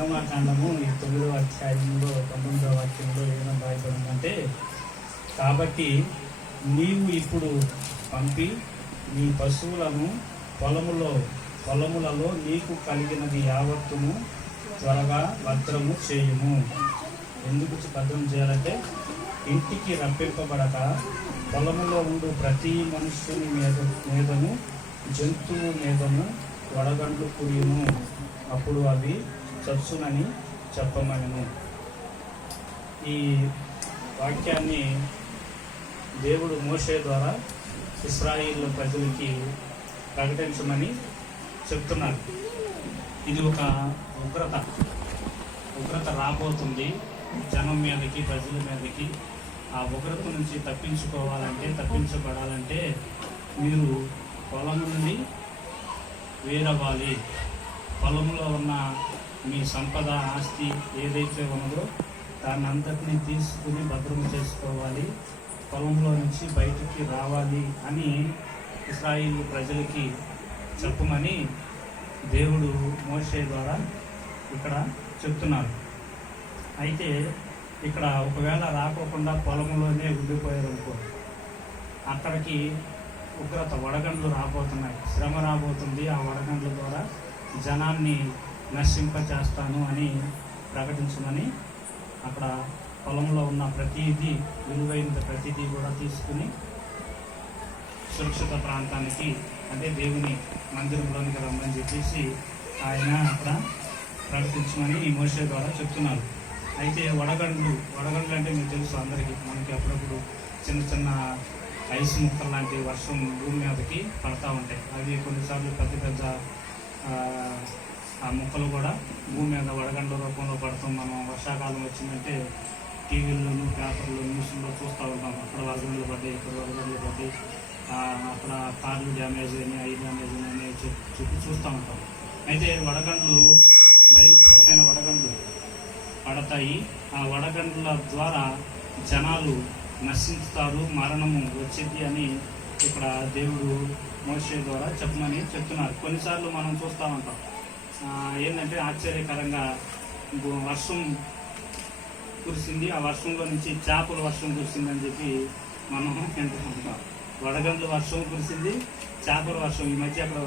నిర్గమాకాండము ఈ తొమ్మిదవ అధ్యాయంలో పంతొమ్మిదవ వాక్యంలో ఏమని రాయబడిందంటే కాబట్టి నీవు ఇప్పుడు పంపి నీ పశువులను పొలములో పొలములలో నీకు కలిగినది యావత్తును త్వరగా భద్రము చేయుము. ఎందుకు భద్రం చేయాలంటే ఇంటికి రప్పింపబడక పొలములో ఉండు ప్రతి మనుష్యుని మీద మీదను జంతువు మీదను వడగండ్లు కురియును అప్పుడు అవి చచ్చునని చెప్పమనను. ఈ వాక్యాన్ని దేవుడు మోసే ద్వారా ఇస్రాయిల్ ప్రజలకి ప్రకటించమని చెప్తున్నారు ఇది ఒక ఉగ్రత. ఉగ్రత రాబోతుంది. జనం మీదకి ప్రజల మీదకి. ఆ ఉగ్రత నుంచి తప్పించుకోవాలంటే తప్పించబడాలంటే మీరు పొలం నుండి వేరవ్వాలి. పొలంలో ఉన్న మీ సంపద ఆస్తి ఏదైతే ఉందో దాన్ని అంతటినీ తీసుకుని భద్రం చేసుకోవాలి. పొలంలో నుంచి బయటికి రావాలి అని ఇస్రాయిల్ ప్రజలకి చెప్పమని దేవుడు మోషే ద్వారా ఇక్కడ చెప్తున్నారు. అయితే ఇక్కడ ఒకవేళ రాకోకుండా పొలంలోనే ఉండిపోయారు అనుకో అక్కడికి ఉగ్రత వడగండ్లు రాబోతున్నాయి. శ్రమ రాబోతుంది. ఆ వడగండ్ల ద్వారా జనాన్ని నశింపచేస్తాను అని ప్రకటించమని అక్కడ పొలంలో ఉన్న ప్రతిదీ విలువైన ప్రతిదీ కూడా తీసుకుని సురక్షిత ప్రాంతానికి అంటే దేవుని మందిరంలోనికి రమ్మని చెప్పేసి ఆయన అక్కడ ప్రకటించమని ఈ మోసే ద్వారా చెప్తున్నారు. అయితే వడగండ్లు వడగండ్లు అంటే మీకు తెలుసు అందరికీ మనకి అప్పుడప్పుడు చిన్న చిన్న ఐస్ ముక్కలు లాంటి వర్షం భూమి మీదకి పడతా ఉంటాయి. అవి కొన్నిసార్లు పెద్ద పెద్ద ఆ, మొక్కలు కూడా భూమి మీద వడగండ్ల రూపంలో పడతాం మనం వర్షాకాలం వచ్చిందంటే టీవీల్లోనూ పేపర్లు న్యూస్లో చూస్తూ ఉంటాం. అక్కడ వరదలు పడ్డాయి ఇక్కడ వరదలు పడ్డాయి. అక్కడ కార్లు డ్యామేజ్ అని ఐ డ్యామేజ్ అని చెప్పి చూస్తూ ఉంటాం. అయితే వడగండ్లు భయంకరమైన వడగండ్లు పడతాయి. ఆ వడగండ్ల ద్వారా జనాలు నశించుతారు మరణము వచ్చింది అని ఇక్కడ దేవుడు మోసే ద్వారా చెప్పమని చెప్తున్నారు. కొన్నిసార్లు మనం చూస్తూ ఉంటాం. ఏంటంటే ఆశ్చర్యకరంగా వర్షం కురిసింది. ఆ వర్షంలో నుంచి చేపల వర్షం కురిసిందని చెప్పి మనం వింటున్నాం వడగండ్ల వర్షం కురిసింది చేపల వర్షం. ఈ మధ్య అక్కడ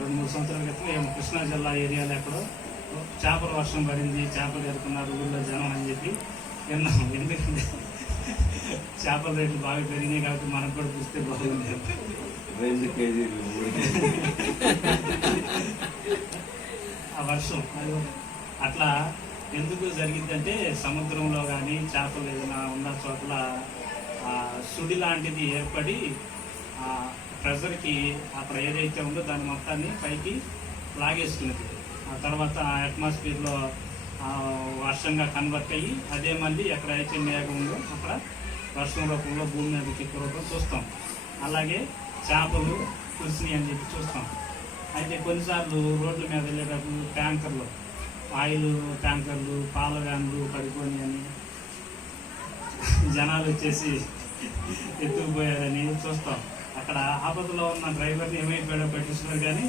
రెండు మూడు సంవత్సరాల క్రితం ఏమో కృష్ణా జిల్లా ఏరియాలో ఎక్కడో చేపల వర్షం పడింది చేపలు ఎరుకున్నారు ఊళ్ళో జనం అని చెప్పి విన్నాం. ఎందుకంటే చేపల రేట్లు బాగా పెరిగినాయి కాబట్టి మనకు కూడా చూస్తే బాగుంది. రెండు కేజీలు మూడు కేజీలు. ఆ వర్షం. అట్లా ఎందుకు జరిగిందంటే సముద్రంలో కానీ చేపలు ఏదైనా ఉన్న చోట్ల సుడి లాంటిది ఏర్పడి ఆ ప్రెజర్కి అక్కడ ఏదైతే ఉందో దాని మొత్తాన్ని పైకి లాగేసుకున్నది. ఆ తర్వాత ఆ అట్మాస్ఫియర్లో వర్షంగా కన్వర్ట్ అయ్యి అదే మళ్ళీ ఎక్కడైతే మేఘం ఉందో అక్కడ వర్షం రూపంలో భూమి మీదకి కురవడం చూస్తాం. అలాగే చేపలు కురిసినాయి అని చెప్పి చూస్తాం. అయితే కొన్నిసార్లు రోడ్ల మీద వెళ్ళేటప్పుడు ట్యాంకర్లు ఆయిల్ ట్యాంకర్లు పాల వ్యాన్లు పడిపోయి అని జనాలు వచ్చేసి ఎత్తుకుపోయారని చూస్తాం. అక్కడ ఆపదలో ఉన్న డ్రైవర్ని ఏమైపోయాడో పట్టించుకోరు కానీ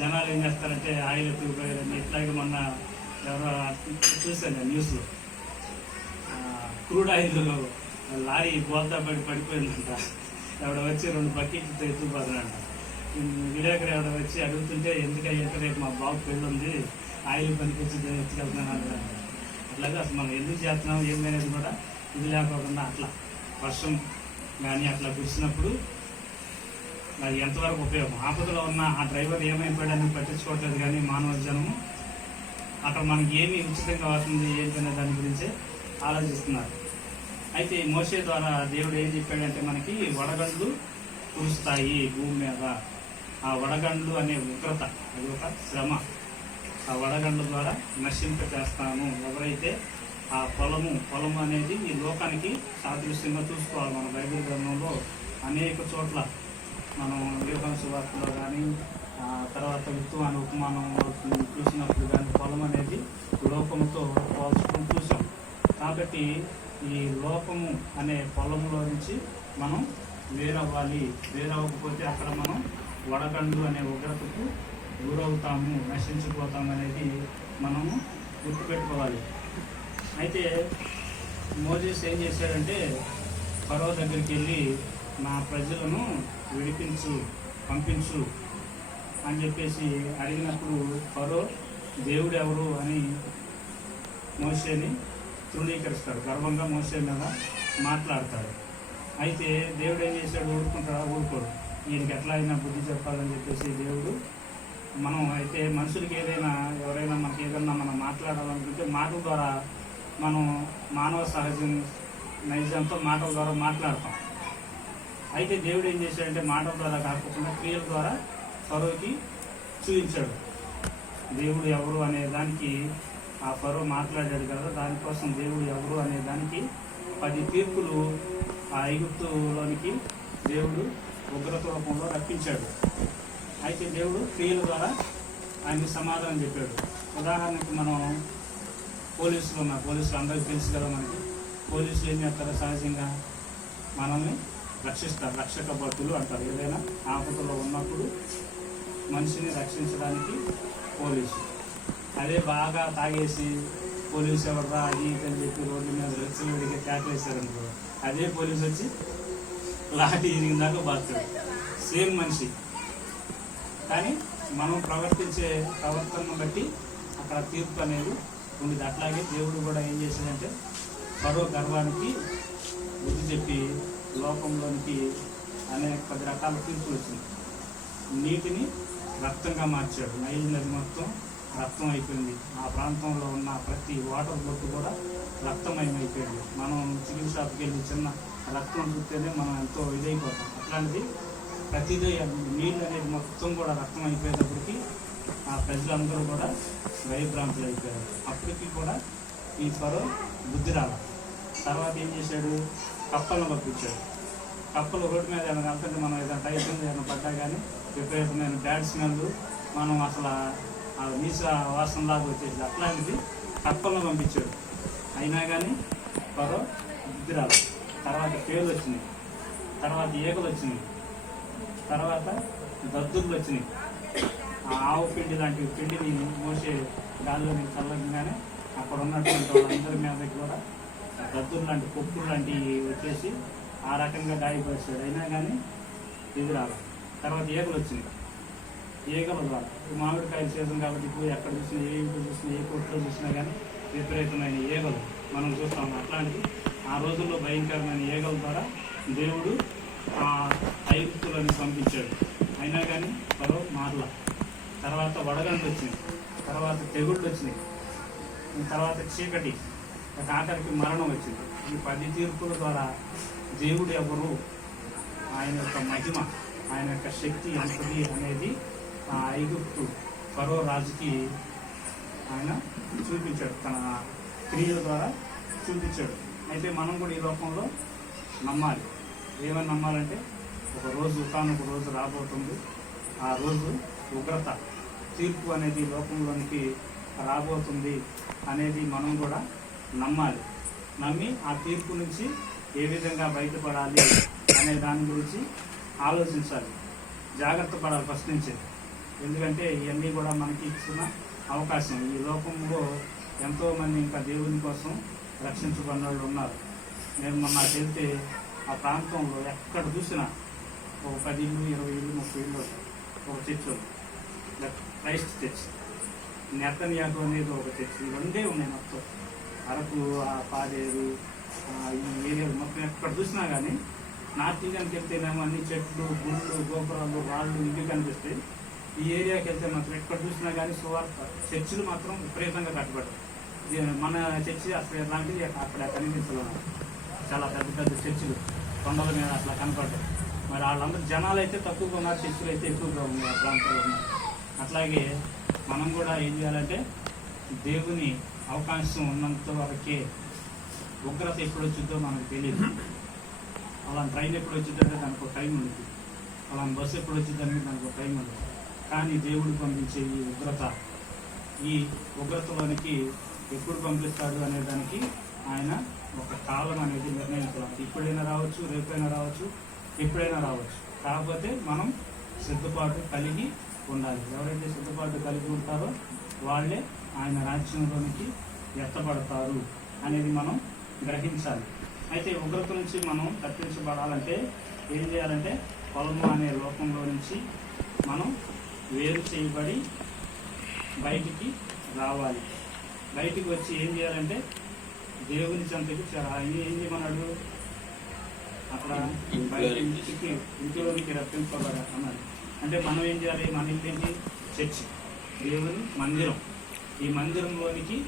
జనాలు ఏం చేస్తారంటే ఆయిల్ ఎత్తుకుపోయారని ఇట్లాగే మొన్న ఎవరో చూశాను న్యూస్లో. క్రూడ్ ఆయిల్ లారీ బోల్తా పడి పడిపోయిందంట. ఎవడ వచ్చి రెండు బకెట్లు ఎత్తుకుపోతున్నాడు విలేకరు ఎవడ వచ్చి అడుగుతుంటే ఎందుకయ్యాక రేపు మా బాబు పెళ్ళి ఉంది ఆయిల్ పనికి వచ్చి ఎత్తుకెళ్తున్నాను అన్నాడు. అట్లాగే అసలు మనం ఎందుకు చేస్తున్నాం ఏందనేది కూడా ఇది లేకోకుండా అట్లా వర్షం కానీ అట్లా కురిసినప్పుడు అది ఎంతవరకు ఉపయోగం? ఆపదలో ఉన్న ఆ డ్రైవర్ ఏమైపోయాడని పట్టించుకోవట్లేదు కానీ మానవ జనము అక్కడ మనకి ఏమి ఉచితంగా అవుతుంది ఏంటనే దాని గురించి ఆలోచిస్తున్నారు. అయితే మోసే ద్వారా దేవుడు ఏం చెప్పాడంటే మనకి వడగండ్లు కురుస్తాయి భూమి మీద. ఆ వడగండ్లు అనే ఉగ్రత అది ఒక శ్రమ. ఆ వడగండ్ల ద్వారా నశింప చేస్తాను ఎవరైతే ఆ పొలము పొలము అనేది ఈ లోకానికి సాదృశ్యంగా చూసుకోవాలి. మన బైబిల్ గ్రంథంలో అనేక చోట్ల మనం వ్యూహం సువార్తలో కానీ తర్వాత విత్తువాన ఉపమానం చూసినప్పుడు కానీ పొలం అనేది లోకముతో పోల్చుకుని చూసాం. కాబట్టి ఈ లోకము అనే పొలంలో నుంచి మనం వేరవ్వాలి. వేరవ్వకపోతే అక్కడ మనం వడకండు అనే ఉగ్రతకు గురవుతాము నశించిపోతాము అనేది మనము గుర్తుపెట్టుకోవాలి. అయితే మోజెస్ ఏం చేశాడంటే ఫరో దగ్గరికి వెళ్ళి నా ప్రజలను విడిపించు పంపించు అని చెప్పేసి అడిగినప్పుడు ఫరో దేవుడు ఎవరు? అని మోసేని తృణీకరిస్తాడు. గర్వంగా మోసే మీద మాట్లాడతాడు. అయితే దేవుడు ఏం చేశాడు? ఊరుకుంటాడా? ఊరుకోడు. ఈయనకి ఎట్లా అయినా బుద్ధి చెప్పాలని చెప్పేసి దేవుడు మనం అయితే మనుషులకి ఏదైనా ఎవరైనా మనకి ఏదైనా మనం మాట్లాడాలనుకుంటే మాటల ద్వారా మనం మానవ సహజం నైజంతో మాటల ద్వారా మాట్లాడతాం. అయితే దేవుడు ఏం చేశాడంటే మాటల ద్వారా కాకుండా క్రియల ద్వారా ఫరోకి చూపించాడు. దేవుడు ఎవరు అనే దానికి ఆ ఫరో మాట్లాడాడు కదా దానికోసం దేవుడు ఎవరు అనే దానికి పది తీర్పులు ఆ ఐగుప్తులోనికి దేవుడు ఉగ్రత రూపంలో రప్పించాడు. అయితే దేవుడు క్రియల ద్వారా ఆయన్ని సమాధానం చెప్పాడు. ఉదాహరణకి మనం పోలీసులు ఉన్న పోలీసులు అందరికీ తెలుసు కదా మనకి. పోలీసులు ఏం చేస్తారు? సహజంగా మనల్ని రక్షిస్తారు. రక్షక భటులు అంటారు. ఏదైనా ఆపదలో ఉన్నప్పుడు మనిషిని రక్షించడానికి పోలీసు అదే బాగా తాగేసి పోలీసు ఎవరు అది అని చెప్పి రోడ్డు మీద రెచ్చలు విడిగి కేకలేశారనుకో అదే పోలీసు వచ్చి లాఠీ ఇరిగిందాక బాగుతాడు సేమ్ మనిషి. కానీ మనం ప్రవర్తించే ప్రవర్తనను బట్టి అక్కడ తీర్పు అనేది ఉండేది. అట్లాగే దేవుడు కూడా ఏం చేశాడంటే మరో గర్వానికి బుద్ధి చెప్పి లోకంలోనికి అనేక పది రకాల తీర్పులు వచ్చింది నీటిని రక్తంగా మార్చాడు. నైల్ నది మొత్తం రక్తం అయిపోయింది. ఆ ప్రాంతంలో ఉన్న ప్రతి వాటర్ బొట్టు కూడా రక్తమయం మనం చికెన్ షాప్కి వెళ్ళి చిన్న రక్తం చూస్తేనే మనం ఎంతో ఇదైపోతాం. అట్లాంటిది ప్రతిదీ నీళ్ళు అనేది మొత్తం కూడా రక్తం అయిపోయేటప్పటికి ఆ ప్రజలందరూ కూడా భయభ్రాంతులు అయిపోయారు. అప్పటికి కూడా ఈ త్వరో బుద్ధి రాల. తర్వాత ఏం చేశాడు? కప్పలను పంపించాడు. కప్పలు రోడ్డు మీద ఏమైనా వెళ్తుంటే మనం ఏదైనా టైప్ ఏదైనా పడ్డా కానీ విపరీతమైన బ్యాడ్ స్మెల్ మనం అసలు ఆ నీస వాసనలాగా వచ్చేది. అట్లాంటిది కప్పలను పంపించాడు. అయినా కానీ పరో బుద్ధి రాదు. తర్వాత పేర్లు వచ్చినాయి. తర్వాత ఈగలు వచ్చినాయి. తర్వాత దద్దుర్లు వచ్చినాయి. ఆ ఆవు పిండి లాంటి పిండిని మోసే గాల్లోని చల్లగానే అక్కడ ఉన్నటువంటి వాళ్ళందరి మీద కూడా దద్దులు లాంటి పొప్పులు లాంటివి వచ్చేసి ఆ రకంగా గాయపరిచాడు అయినా కానీ ఇది రాదు. తర్వాత ఏకలు వచ్చినాయి. ఏకలు రాదు. మామిడికాయల సీజన్ కాబట్టి ఇప్పుడు ఎక్కడ చూసినా ఏ ఇంట్లో చూసినా ఏ కొట్లో చూసినా కానీ విపరీతమైన ఏగలు మనం చూస్తాం అట్లాంటిది ఆ రోజుల్లో భయంకరమైన ఏగల ద్వారా దేవుడు ఆ ఐగుప్తులను పంపించాడు. అయినా కానీ మరో మార్ల. తర్వాత వడగండ్లు వచ్చినాయి. తర్వాత తెగుళ్ళు వచ్చినాయి. తర్వాత చీకటి. ఒక ఆఖరికి మరణం వచ్చింది. ఈ పది తీర్పుల ద్వారా దేవుడు ఎవరు? ఆయన యొక్క మహిమ ఆయన యొక్క శక్తి ఎంతది అనేది ఆ ఐగుప్తు పరో రాజుకి ఆయన చూపించాడు. తన క్రియల ద్వారా చూపించాడు. అయితే మనం కూడా ఈ లోకంలో నమ్మాలి. ఏమని నమ్మాలంటే ఒక రోజు ఒక రోజు రాబోతుంది. ఆ రోజు ఉగ్రత తీర్పు అనేది లోకంలోనికి రాబోతుంది అనేది మనం కూడా నమ్మాలి. నమ్మి ఆ తీర్పు నుంచి ఏ విధంగా బయటపడాలి అనే దాని గురించి ఆలోచించాలి. జాగ్రత్త పడాలి ఫస్ట్ నుంచి. ఎందుకంటే ఇవన్నీ కూడా మనకి ఇచ్చిన అవకాశం. ఈ లోకంలో ఎంతోమంది ఇంకా దేవుని కోసం రక్షించబడిన వాళ్ళు ఉన్నారు. నేను మొన్న వెళ్తే ఆ ప్రాంతంలో ఎక్కడ చూసినా ఒక పది ఇల్లు ఇరవై ఇళ్ళు ముప్పై ఇల్లు ఒక చర్చ్ క్రైస్ట్ చర్చ్ నెతన్యాకు అనేది ఒక చర్చ్. ఇవన్నీ ఉన్నాయి మొత్తం. అరకు ఆ పాదేరు ఈ ఏరియాలు మొత్తం ఎక్కడ చూసినా కానీ నార్త్ ఇండియాకి వెళ్తేనేమో అన్ని చెట్లు గుళ్ళు గోపురాలు వాళ్ళు ఇవి కనిపిస్తాయి. ఈ ఏరియాకి వెళ్తే మాత్రం ఎక్కడ చూసినా కానీ సువార్త చర్చిలు మాత్రం విపరీతంగా కట్టబడ్డాయి. మన చర్చి అసలు ఎలాంటిది అక్కడ కనిపించలేదు చాలా పెద్ద పెద్ద చర్చిలు కొండల మీద అట్లా కనపడ్డాయి. మరి వాళ్ళందరూ జనాలు అయితే తక్కువగా ఉన్నారు చర్చిలు అయితే ఎక్కువగా ఉన్నాయి ఆ ప్రాంతాల్లో అట్లాగే మనం కూడా ఏం చేయాలంటే దేవుని అవకాశం ఉన్నంత వరకే ఉగ్రత ఎప్పుడు వచ్చిందో మనకు తెలియదు. అలా ట్రైన్ ఎప్పుడు వచ్చిందంటే దానికి ఒక టైం ఉంది. అలా బస్సు ఎప్పుడు వచ్చిందంటే దానికి ఒక టైం ఉంది. కానీ దేవుడు పంపించే ఈ ఉగ్రత ఈ ఉగ్రతలోనికి ఎప్పుడు పంపిస్తాడు అనే దానికి ఆయన ఒక కాలం అనేది నిర్ణయించాలి ఇప్పుడైనా రావచ్చు రేపైనా రావచ్చు ఎప్పుడైనా రావచ్చు. కాకపోతే మనం సిద్ధపాటు కలిగి ఉండాలి. ఎవరైతే సిద్ధపాటు కలిగి ఉంటారో వాళ్ళే ఆయన రాజ్యంలోనికి ఎత్తబడతారు అనేది మనం గ్రహించాలి. అయితే ఉగ్రత నుంచి మనం తప్పించబడాలంటే ఏం చేయాలంటే పొలము అనే లోకంలో నుంచి మనం వేరు చేయబడి బయటికి రావాలి. బయటికి వచ్చి ఏం చేయాలంటే దేవుని చెంతకి ఆయన ఏం చేయమన్నాడు? అక్కడ బయట ఇంటికి ఇంటిలోనికి రప్పించబడాలి అన్నాడు. అంటే మనం ఏం చేయాలి? మన ఇంటి ఏంటి? చర్చి. దేవుని మందిరం. ఈ మందిరంలోనికి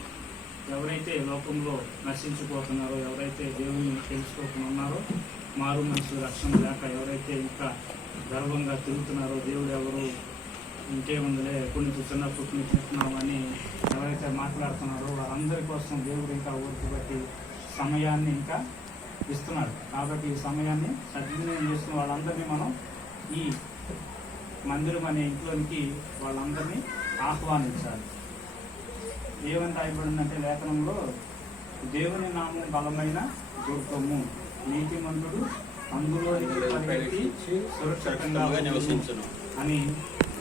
ఎవరైతే లోకంలో నశించిపోతున్నారో ఎవరైతే దేవుని తెలుసుకోకుండా ఉన్నారో మారు మనసు రక్షణ లేక ఎవరైతే ఇంకా గర్వంగా తిరుగుతున్నారో దేవుడు ఎవరు? ఇంకేముందిలే ఎప్పటి నుంచి చిన్నప్పటి నుంచి తింటున్నామని ఎవరైతే మాట్లాడుతున్నారో వారందరి కోసం దేవుడు ఇంకా ఊరికి బట్టి సమయాన్ని ఇంకా ఇస్తున్నాడు. కాబట్టి ఈ సమయాన్ని సద్వినియోగం చేసుకున్న వాళ్ళందరినీ మనం ఈ మందిరం అనే ఇంట్లోనికి వాళ్ళందరినీ ఆహ్వానించాలి. ఏమని రాయబడిందంటే లేఖనంలో దేవుని నామం బలమైన దుర్గము నీతిమంతుడు అందులో సురక్షితంగా నివసించను. అని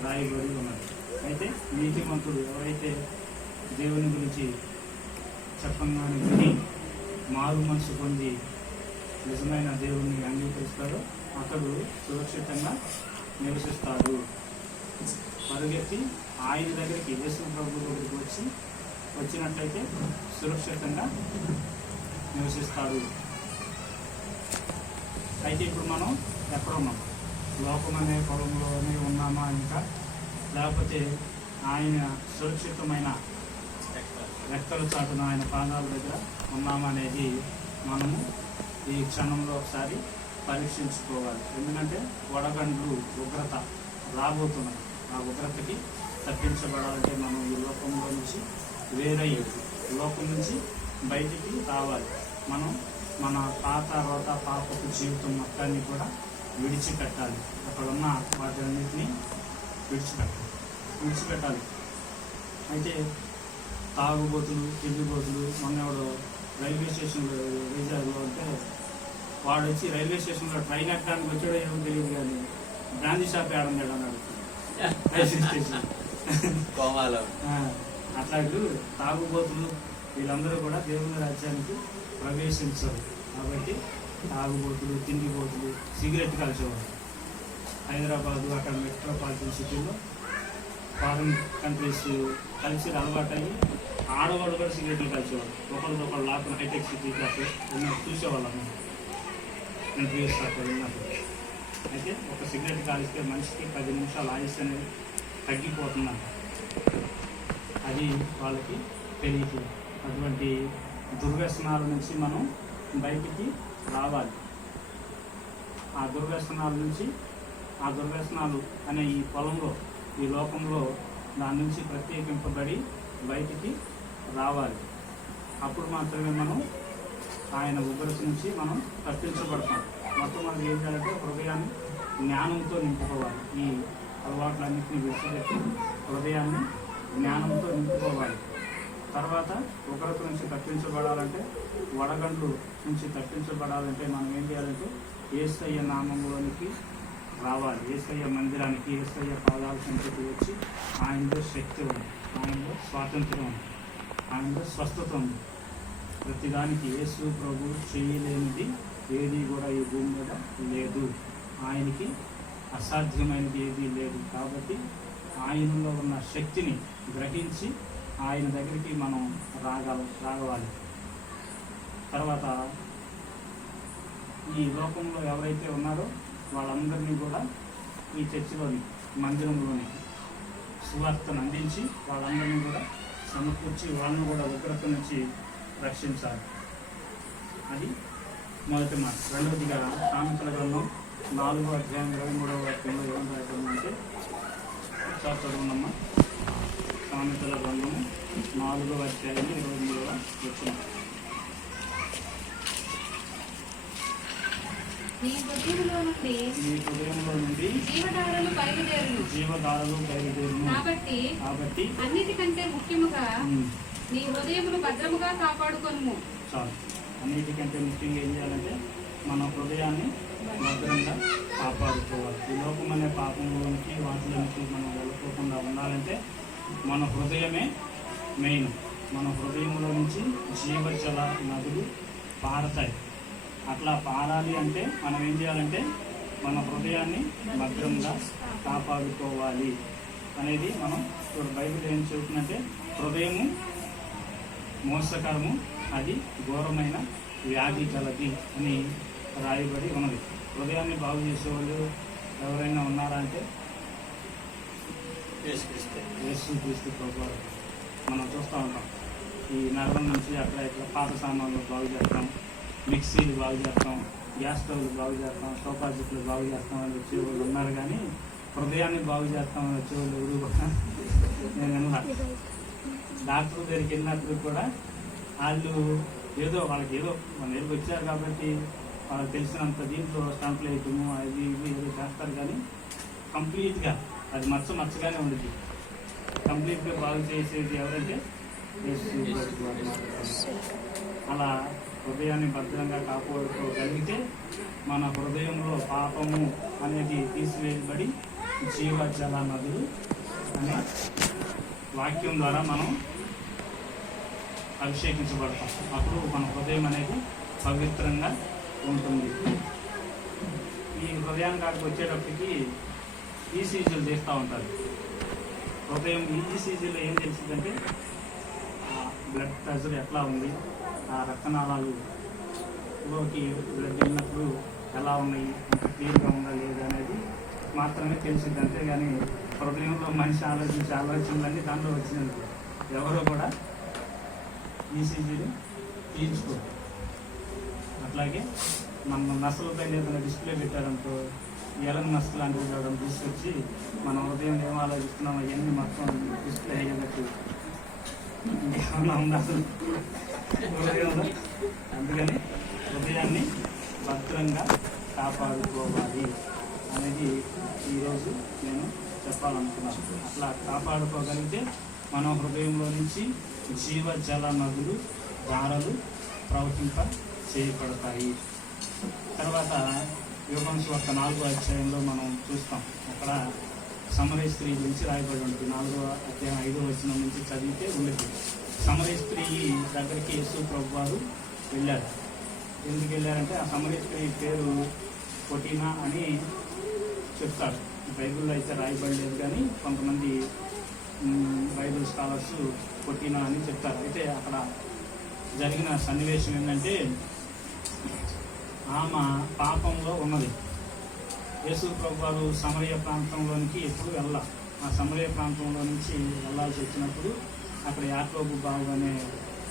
రాయబడి ఉన్నది. అయితే నీతిమంతుడు ఎవరైతే దేవుని గురించి చెప్పంగానే విని మారు మనసు పొంది నిజమైన దేవుణ్ణి అంగీకరిస్తాడో అతడు సురక్షితంగా నివసిస్తాడు. పరుగెత్తి ఆయన దగ్గరికి యేసు ప్రభు దగ్గరికి వచ్చి వచ్చినట్లయితే సురక్షితంగా నివసిస్తాడు. అయితే ఇప్పుడు మనం ఎక్కడ ఉన్నాం? లోకమనే పొలంలోనే ఉన్నామా ఇంకా? లేకపోతే ఆయన సురక్షితమైన రెక్కల చాటున ఆయన పాదాల దగ్గర ఉన్నామా అనేది మనము ఈ క్షణంలో ఒకసారి పరీక్షించుకోవాలి. ఎందుకంటే వడగండ్లు ఉగ్రత రాబోతున్నాయి ఆ ఉగ్రతకి తప్పించబడాలంటే మనం ఈ లోకంలో నుంచి వేరై లోకం నుంచి బయటికి రావాలి. మనం మన పాత రోత పాపపు జీవితం మొత్తాన్ని కూడా విడిచిపెట్టాలి. అక్కడ ఉన్న వాటన్నిటిని విడిచిపెట్టాలి. విడిచిపెట్టాలి. అయితే తాగుబోతులు తిండిబోతులు మొన్న ఎవడో రైల్వే స్టేషన్లో వైజాగ్లో ఉంటే వాడు వచ్చి రైల్వే స్టేషన్లో ట్రైన్ ఎక్కడానికి వచ్చాడో ఏమో తెలియదు కానీ గాంధీ షాప్ ఏడన్నాడు అన్నాడు రైల్వే స్టేషన్. అట్లాంటి తాగుబోతులు వీళ్ళందరూ కూడా దేవుని రాజ్యానికి ప్రవేశించరు. కాబట్టి తాగుబోతులు తిండిపోతులు సిగరెట్ కలిసేవారు హైదరాబాదు అక్కడ మెట్రోపాలిటన్ సిటీలో ఫారిన్ కంట్రీస్ కలిసి అలవాటయ్యి ఆడవాళ్ళు కూడా సిగరెట్లు కలిసేవాళ్ళు. ఒకరితో ఒకళ్ళు లాక్కుని హైటెక్ సిటీ అట్లా ఉన్న చూసేవాళ్ళం ఇంటర్వ్యూస్ అక్కడ ఉన్నప్పుడు అయితే ఒక సిగరెట్ కాలిస్తే మనిషికి పది నిమిషాలు ఆయుష్ అనేది తగ్గిపోతుందంట. అది వాళ్ళకి తెలియదు అటువంటి దుర్వ్యసనాల నుంచి మనం బయటికి రావాలి. ఆ దుర్వ్యసనాల నుంచి ఆ దుర్వ్యసనాలు అనే ఈ పొలంలో ఈ లోకంలో దాని నుంచి ప్రత్యేకింపబడి బయటికి రావాలి. అప్పుడు మాత్రమే మనం ఆయన ఉగ్రత నుంచి మనం తప్పించబడతాం. మొత్తం మనం ఏం చేయాలంటే హృదయాన్ని జ్ఞానంతో నింపుకోవాలి. ఈ అలవాట్లన్నింటినీ విడిచిపెట్టి హృదయాన్ని జ్ఞానంతో నింపుకోవాలి. తర్వాత ఉగ్రత నుంచి తప్పించబడాలంటే వడగండ్లు నుంచి తప్పించబడాలంటే మనం ఏం చేయాలంటే ఏసయ్య నామంలోనికి రావాలి. ఏసయ్య మందిరానికి ఏసయ్య పాదాల సంఖ్యకి వచ్చి ఆయనలో శక్తి ఉంది. ఆయనలో స్వాతంత్రం ఉంది. ఆయనలో స్వస్థత ఉంది. ప్రతిదానికి యేసు ప్రభు చేయలేనిది ఏది కూడా ఈ భూమి మీద లేదు. ఆయనకి అసాధ్యమైనది ఏది లేదు. కాబట్టి ఆయనలో ఉన్న శక్తిని గ్రహించి ఆయన దగ్గరికి మనం రాగల రాగవాలి. తర్వాత ఈ లోకంలో ఎవరైతే ఉన్నారో వాళ్ళందరినీ కూడా ఈ చర్చిలోని మందిరంలోని సువార్తను అందించి వాళ్ళందరినీ కూడా సమకూర్చి వాళ్ళని కూడా ఉగ్రత నుంచి రక్షించాలి. అది మొదటి మాట. రెండవదిగా సామెతల గ్రంథం నాలుగో అధ్యాయం ఇరవై మూడవ వాక్యంలో ఏం రాయబడిందంటే సామెతల గ్రంథము నాలుగో అధ్యాయం ఇరవై మూడవ వచ్చిన నీ బుద్ధిలో నుండి మీ హృదయంలో నుండి జీవధారలు బయలుదేరును. జీవధారలు బయలుదేరును. కాబట్టి కాబట్టి అన్నిటికంటే ముఖ్యముగా నీ హృదయమును భద్రముగా చాలు. అన్నిటికంటే ముఖ్యంగా ఏం చేయాలంటే మన హృదయాన్ని భద్రంగా కాపాడుకోవాలి. ఈ లోకం అనే పాపంలోనికి వాటిలోనికి మనం వెళ్ళకోకుండా ఉండాలంటే మన హృదయమే మెయిన్. మన హృదయంలో నుంచి జీవజల నదులు పారతాయి. అట్లా పారాలి అంటే మనం ఏం చేయాలంటే మన హృదయాన్ని భద్రంగా కాపాడుకోవాలి అనేది మనం ఇప్పుడు బైబిల్ ఏం చెబుతుందంటే హృదయము మోసకరము అది ఘోరమైన వ్యాధి కలది అని రాయబడి ఉన్నది. హృదయాన్ని బాగు చేసేవాళ్ళు ఎవరైనా ఉన్నారా అంటే? యేసు క్రీస్తు ప్రభు మనం చూస్తూ ఉంటాం ఈ నగరం నుంచి అక్కడ ఇక్కడ పాత సామాన్లు బాగు చేస్తాం మిక్సీలు బాగు చేస్తాం గ్యాస్ స్టవ్లు బాగు చేస్తాం సోఫా సెట్లు బాగు చేస్తాం అని వచ్చేవాళ్ళు ఉన్నారు కానీ హృదయాన్ని బాగు చేస్తాం అని వచ్చేవాళ్ళు ఎవరు కూడా నేను డాక్టర్ దగ్గరికి వెళ్ళినప్పుడు కూడా వాళ్ళు ఏదో వాళ్ళకి ఏదో మన దగ్గరికి వచ్చారు కాబట్టి వాళ్ళకి తెలిసినంత దీంట్లో స్టాంపులు వేయటము అది ఇవి ఏదో చేస్తారు కానీ కంప్లీట్గా అది మచ్చ మచ్చగానే ఉండేది కంప్లీట్గా బాగు చేసేది ఎవరంటే అలా హృదయాన్ని భద్రంగా కాపాడుకోగలిగితే మన హృదయంలో పాపము అనేది తీసివేయబడి జీవజల నదులు అనే వాక్యం ద్వారా మనం అభిషేకించబడతాం. అప్పుడు మన హృదయం అనేది పవిత్రంగా ఉంటుంది. ఈ హృదయానికి కాడికి వచ్చేటప్పటికి ఈసీజీలు తీస్తూ ఉంటారు. హృదయం ఈజీసీజీలో ఏం తెలిసిందంటే బ్లడ్ ప్రెషర్ ఎట్లా ఉంది ఆ రక్తనాళాలు లోకి బ్లడ్ వెళ్ళినప్పుడు ఎలా ఉన్నాయి ఇంకా క్లియర్గా ఉందా లేదా అనేది మాత్రమే తెలిసింది. అంతేగాని హృదయంలో మనిషి ఆలోచించే ఆలోచనలన్నీ దాంట్లో వచ్చినది ఎవరో కూడా ఈసీజీని తీర్చుకో అట్లాగే మన నసలపై ఏదైనా డిస్ప్లే పెట్టారనుకో ఎలం మస్క్ లాంటివి కావడం తీసుకొచ్చి మన హృదయం ఏం ఆలోచిస్తున్నాం అవన్నీ మొత్తం డిస్ప్లే అయ్యేటట్టు ఏమన్నా ఉందా అసలు హృదయం అందుకని హృదయాన్ని భద్రంగా కాపాడుకోవాలి అనేది ఈరోజు నేను చెప్పాలనుకున్నాను. అట్లా కాపాడుకోగలిగితే మన హృదయంలో నుంచి జీవజల నదులు ధారలు ప్రవహింప చేయబడతాయి తర్వాత యోగంశ యొక్క నాలుగో అధ్యాయంలో మనం చూస్తాం. అక్కడ సమరయ స్త్రీ గురించి రాయబడి ఉంటుంది. నాలుగో అధ్యాయం ఐదో వచనం నుంచి చదివితే ఉండదు. సమరయ స్త్రీ దగ్గరికి యేసు ప్రభు వారు వెళ్ళారు. ఎందుకు వెళ్ళారంటే ఆ సమరయ స్త్రీ పేరు కొటీనా అని చెప్తారు. బైబిల్లో అయితే రాయబడలేదు కానీ కొంతమంది బైబిల్ స్కాలర్స్ కొట్టినా అని చెప్తారు. అయితే అక్కడ జరిగిన సన్నివేశం ఏంటంటే ఆమె పాపంలో ఉన్నది. యేసు ప్రభువారు సమరయ ప్రాంతంలోనికి ఎప్పుడు వెళ్ళ. ఆ సమరయ ప్రాంతంలో నుంచి వెళ్ళాల్సి వచ్చినప్పుడు అక్కడ యాక్లోబు బాబు అనే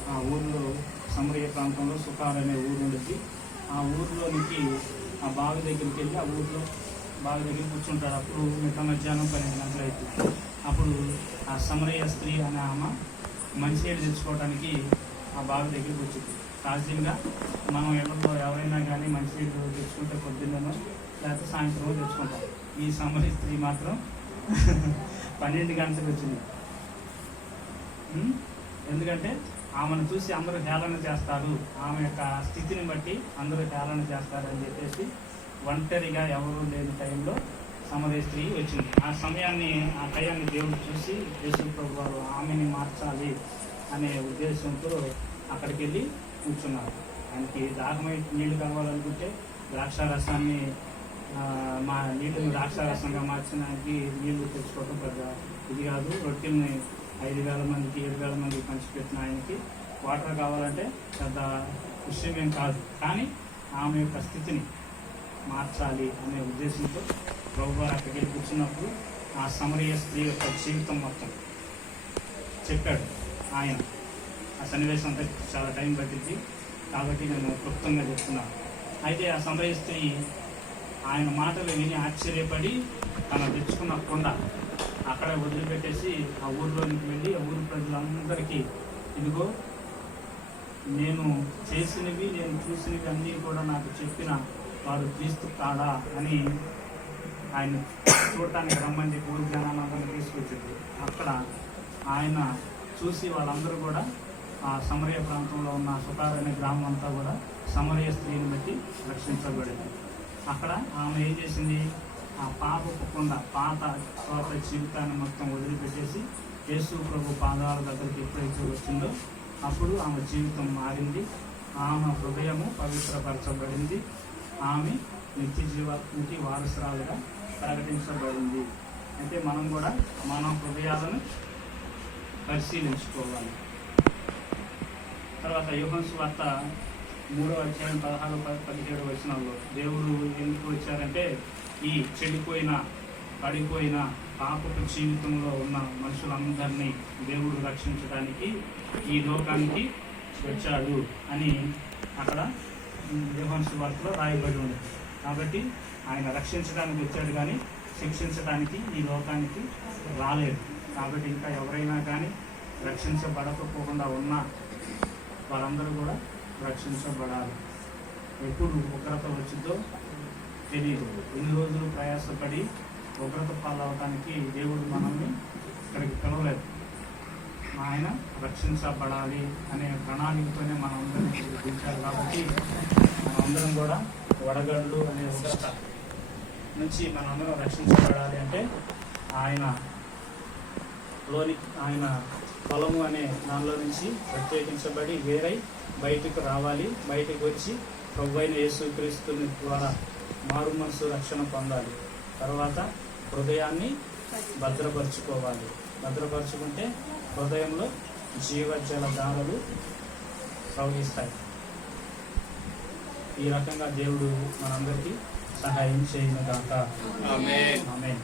ఆ ఊరిలో సమరయ ప్రాంతంలో సుఖార్ అనే ఊరు ఉండేది. ఆ ఊరిలోనికి ఆ బావి దగ్గరికి వెళ్ళి ఆ ఊరిలో బావి దగ్గర కూర్చుంటాడు. అప్పుడు మిగతా మధ్యాహ్నం పన్నెండు గంటలు అవుతుంది అప్పుడు ఆ సమరయ స్త్రీ అనే ఆమె మంచినీళ్ళు తెచ్చుకోవడానికి ఆ బావి దగ్గరికి వచ్చింది. సహజంగా మనం ఎవరితో ఎవరైనా కానీ మంచినీళ్ళు తెచ్చుకుంటే పొద్దున్నో లేకపోతే సాయంత్రం తెచ్చుకుంటాం. ఈ సమరయ స్త్రీ మాత్రం పన్నెండు గంటలకు వచ్చింది. ఎందుకంటే ఆమెను చూసి అందరూ హేళన చేస్తారు. ఆమె యొక్క స్థితిని బట్టి అందరూ హేళన చేస్తారు అని చెప్పేసి ఒంటరిగా ఎవరు లేని టైంలో సమరేశ్వరి స్త్రీ వచ్చింది. ఆ సమయాన్ని ఆ టయాన్ని దేవుడు చూసి యేసు ప్రభు ఆమెని మార్చాలి అనే ఉద్దేశంతో అక్కడికి వెళ్ళి కూర్చున్నారు. ఆయనకి దాహమై నీళ్ళు కావాలనుకుంటే ద్రాక్ష రసాన్ని మా నీళ్ళని ద్రాక్షారసంగా మార్చడానికి నీళ్ళు తెచ్చుకోవడం పెద్ద ఇది కాదు. రొట్టెల్ని ఐదు వేల మందికి ఏడు వేల మందికి పంచిపెట్టిన ఆయనకి వాటర్ కావాలంటే పెద్ద విషయం ఏం కాదు. కానీ ఆమె యొక్క స్థితిని మార్చాలి అనే ఉద్దేశంతో ప్రభుగారు అక్కడికి వెళ్ళి కూర్చున్నప్పుడు ఆ సమరయ స్త్రీ యొక్క జీవితం మొత్తం చెప్పాడు ఆయన. ఆ సన్నివేశం అంతా చాలా టైం పట్టింది. కాబట్టి నేను క్లుప్తంగా చెప్తున్నాను అయితే ఆ సమరయ స్త్రీ ఆయన మాటలు విని ఆశ్చర్యపడి తన తెచ్చుకున్న కొండ అక్కడే వదిలిపెట్టేసి ఆ ఊర్లోనికి వెళ్ళి ఆ ఊరి ప్రజలందరికీ ఇదిగో నేను చేసినవి నేను చూసినవి అన్నీ కూడా నాకు చెప్పిన వారు క్రీస్తు కాడా అని ఆయన చూడటానికి రమ్మని చెప్పి ఊరి జనాలందరినీ తీసుకొచ్చింది అక్కడ ఆయన చూసి వాళ్ళందరూ కూడా సమరయ ప్రాంతంలో ఉన్న సుతార్ అనే గ్రామం అంతా కూడా సమరయ స్త్రీని బట్టి రక్షించబడింది. అక్కడ ఆమె ఏం చేసింది? ఆ పాప కుండ పాత పాత జీవితాన్ని మొత్తం వదిలిపెట్టేసి యేసు ప్రభు పాదాల దగ్గరికి ఎప్పుడైతే వచ్చిందో అప్పుడు ఆమె జీవితం మారింది. ఆమె హృదయము పవిత్రపరచబడింది. ఆమె నిత్య జీవాత్మకి వారసురాలుగా ప్రకటించబడింది. అయితే మనం కూడా మన హృదయాలను పరిశీలించుకోవాలి. తర్వాత యోహన్ వార్త మూడో అధ్యాయం పదహారు పదిహేడు వచనంలో దేవుడు ఎందుకు వచ్చారంటే ఈ చెడిపోయిన పడిపోయిన పాపపు జీవితంలో ఉన్న మనుషులందరినీ దేవుడు రక్షించడానికి ఈ లోకానికి వచ్చాడు అని అక్కడ యోహన్ వార్తలో రాయబడి ఉంది. కాబట్టి ఆయన రక్షించడానికి వచ్చాడు కానీ శిక్షించడానికి ఈ లోకానికి రాలేదు. కాబట్టి ఇంకా ఎవరైనా కానీ రక్షించబడకపోకుండా ఉన్న వారందరూ కూడా రక్షించబడాలి. ఎప్పుడు ఉగ్రత వచ్చిందో తెలియదు ఎన్ని రోజులు ప్రయాసపడి ఉగ్రత పాలవటానికి దేవుడు మనల్ని ఇక్కడికి పిలవలేదు. ఆయన రక్షించబడాలి అనే ప్రణాళికతోనే మనందరినీ ఇక్కడికి పిలిచారు కాబట్టి మనందరం కూడా వడగళ్ళు అనే ఉగ్రత నుంచి మనందరం రక్షించబడాలి అంటే ఆయన లోని ఆయన పొలము అనే దానిలో నుంచి ప్రత్యేకించబడి వేరై బయటకు రావాలి బయటకు వచ్చి ప్రభు అయిన యేసుక్రీస్తుని ద్వారా మారు మనసు రక్షణ పొందాలి. తర్వాత హృదయాన్ని భద్రపరుచుకోవాలి. భద్రపరుచుకుంటే హృదయంలో జీవజల దారులు ప్రవహిస్తాయి. ఈ రకంగా దేవుడు మనందరికీ సహాయం చేయను ఆమేన్. ఆమె